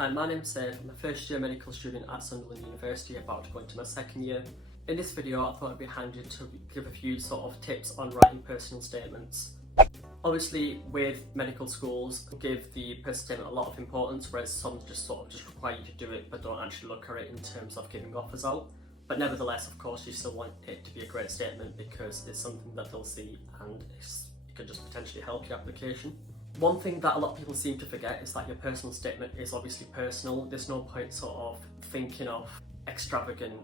Hi, my name's Saif. I'm a first year medical student at Sunderland University, about to go into my second year. In this video, I thought it'd be handy to give a few sort of tips on writing personal statements. Obviously, with medical schools, give the personal statement a lot of importance, whereas some just require you to do it but don't actually look at it in terms of giving offers out. But nevertheless, of course, you still want it to be a great statement because it's something that they'll see and it could just potentially help your application. One thing that a lot of people seem to forget is that your personal statement is obviously personal. There's no point sort of thinking of extravagant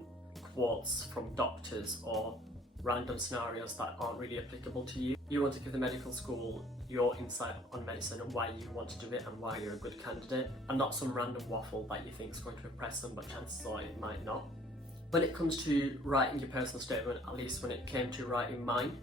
quotes from doctors or random scenarios that aren't really applicable to you. You want to give the medical school your insight on medicine and why you want to do it and why you're a good candidate, and not some random waffle that you think is going to impress them, but chances are it might not. When it comes to writing your personal statement, at least when it came to writing mine,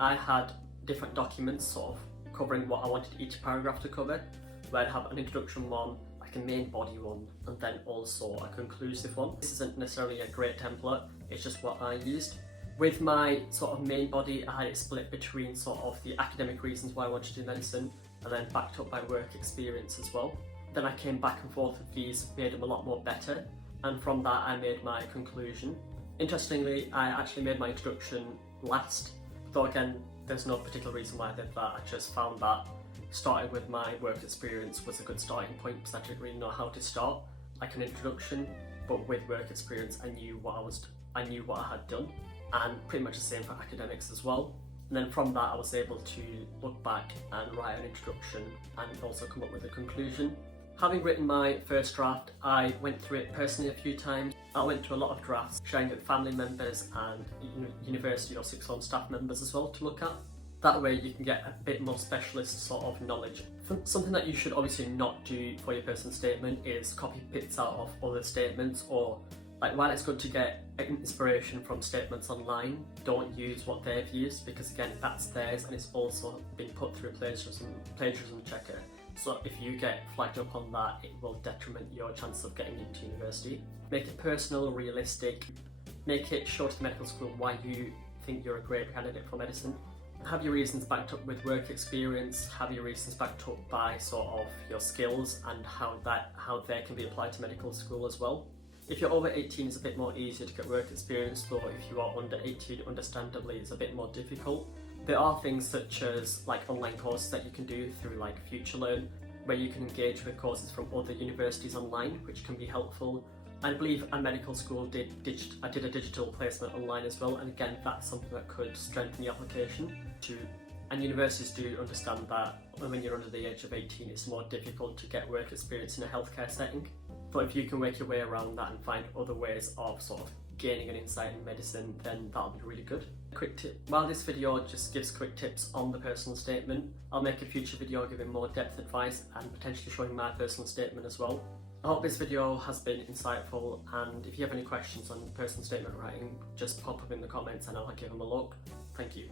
I had different documents sort of covering what I wanted each paragraph to cover, where I'd have an introduction one, like a main body one, and then also a conclusive one. This isn't necessarily a great template, it's just what I used. With my sort of main body, I had it split between sort of the academic reasons why I wanted to do medicine, and then backed up by work experience as well. Then I came back and forth with these, made them a lot more better, and from that I made my conclusion. Interestingly, I actually made my introduction last, though again, there's no particular reason why I did that. I just found that starting with my work experience was a good starting point because I didn't really know how to start like an introduction, but with work experience I knew what I had done, and pretty much the same for academics as well. And then from that I was able to look back and write an introduction and also come up with a conclusion. Having written my first draft, I went through it personally a few times. I went through a lot of drafts, sharing it with family members and university or sixth form staff members as well to look at. That way you can get a bit more specialist sort of knowledge. Something that you should obviously not do for your personal statement is copy bits out of other statements, or like while it's good to get inspiration from statements online, don't use what they've used because again that's theirs and it's also been put through a plagiarism checker. So if you get flagged up on that, it will detriment your chances of getting into university. Make it personal, realistic, make it show to the medical school why you think you're a great candidate for medicine. Have your reasons backed up with work experience, have your reasons backed up by sort of your skills and how they can be applied to medical school as well. If you're over 18, it's a bit more easier to get work experience, though if you are under 18, understandably it's a bit more difficult. There are things such as like online courses that you can do through like FutureLearn, where you can engage with courses from other universities online, which can be helpful. I believe a medical school I did a digital placement online as well, and again that's something that could strengthen your application too. And universities do understand that when you're under the age of 18 it's more difficult to get work experience in a healthcare setting. But if you can work your way around that and find other ways of sort of gaining an insight in medicine, then that'll be really good. Quick tip, while this video just gives quick tips on the personal statement, I'll make a future video giving more depth advice and potentially showing my personal statement as well. I hope this video has been insightful, and if you have any questions on personal statement writing, just pop up in the comments and I'll give them a look. Thank you.